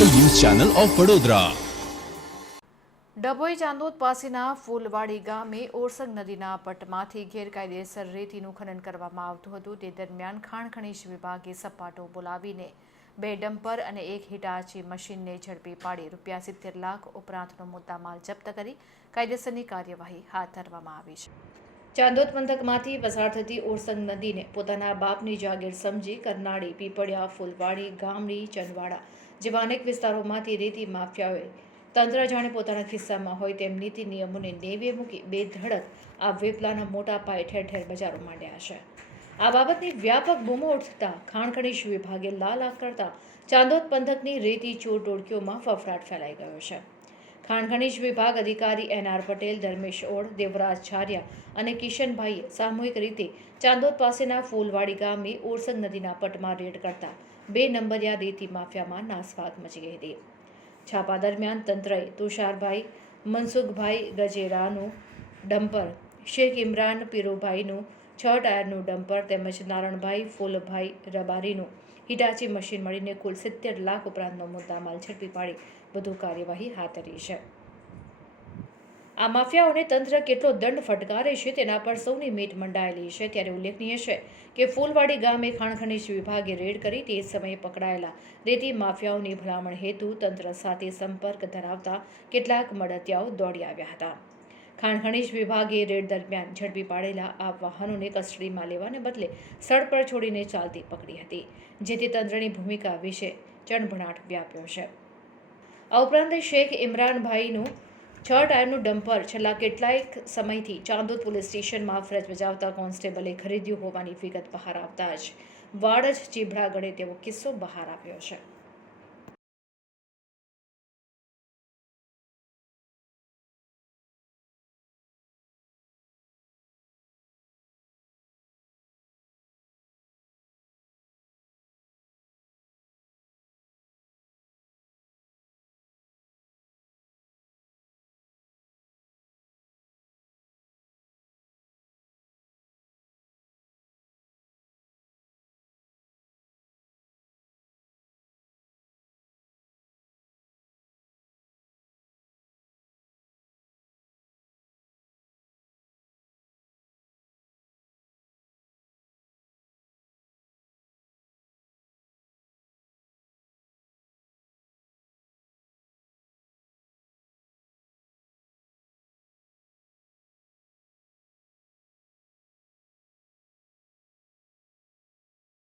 Channel of Vadodara. Dabhoi Chandod પાસેના ફૂલવાડી ગામે ઓરસંગ નદીના પટમાંથી ગેરકાયદેસર રેતીનું ખનન કરવામાં આવતું હતું. તે દરમિયાન ખાણ ખનીજ વિભાગે સપાટો બોલાવીને બે ડમ્પર અને એક હિટાચી મશીનને ઝડપી પાડી રૂપિયા સિત્તેર લાખ ઉપરાંતનો મુદ્દામાલ જપ્ત કરી કાયદેસરની કાર્યવાહી હાથ ધરવામાં આવી છે. ચાંદોદ પંથકમાંથી પસાર થતી ઓરસંગ નદીને પોતાના બાપની જાગીર સમજી કરનાળી પીપળિયા ફૂલવાડી ગામડી ચંદવાડા જેવા અનેક વિસ્તારોમાંથી રેતી માફિયાઓએ તંત્ર જાણે પોતાના ખિસ્સામાં હોય તેમ નીતિ નિયમોને નેવે મૂકી બે ધડક આ વેપલાના મોટા પાયે ઠેર ઠેર બજારો માંડ્યા છે. આ બાબતની વ્યાપક બૂમો ઉઠતા ખાણ વિભાગે લાલ આંખ કરતા ચાંદોદ પંથકની રેતી ચોર ટોળકીઓમાં ફફડાટ ફેલાઈ ગયો છે. ખાણ ખનીજ વિભાગ અધિકારી એન આર પટેલ, ધર્મેશ ઓળ, દેવરાજ છારિયા અને કિશનભાઈએ સામૂહિક રીતે ચાંદોદ પાસેના ફૂલવાડી ગામની ઓરસંગ નદીના પટમાં રેડ કરતા બે નંબરિયા રેતી માફિયામાં નાસવાત મચી ગઈ હતી. છાપા દરમિયાન તંત્રએ તુષારભાઈ, મનસુખભાઈ ગજેરાનું ડમ્પર, શેખ ઇમરાન પીરુભાઈનું છ ટાયરનું ડમ્પર તેમજ નારણભાઈ ફૂલભાઈ રબારીનું હિટાચી મશીન મળીને કુલ સિત્તેર લાખ ઉપરાંતનો મુદ્દામાલ ઝડપી પાડી. વધુ કાર્યવાહી હાથ ધરી છે. આ માફિયાઓને તંત્ર કેટલો દંડ ફટકારે છે તેના પર સૌની મીટ મંડાયેલી છે, ત્યારે ઉલ્લેખનીય છે કે ફૂલવાડી ગામે ખાણખનીજ વિભાગે રેડ કરી તે સમયે પકડાયેલા રેતી માફિયાઓની ભલામણ હેતુ તંત્ર સાથે સંપર્ક ધરાવતા કેટલાક મળતિયાઓ દોડી આવ્યા હતા. ખાણ વિભાગે રેડ દરમિયાન ઝડપી પાડેલા આ વાહનોને કસ્ટડીમાં લેવાને બદલે સ્થળ પર છોડીને ચાલતી પકડી હતી, જેથી તંત્રની ભૂમિકા વિશે ચણભણાટ વ્યાપ્યો છે. આ ઉપરાંત શેખ ઇમરાનભાઈનું છ ટાયરનું ડમ્પર છેલ્લા કેટલાય સમયથી ચાંદોદ પોલીસ સ્ટેશનમાં ફરજ બજાવતા કોન્સ્ટેબલે ખરીદ્યું હોવાની વિગત બહાર આવતા જ વાડ જ ચીભડા ગળે તેવો કિસ્સો બહાર આવ્યો છે.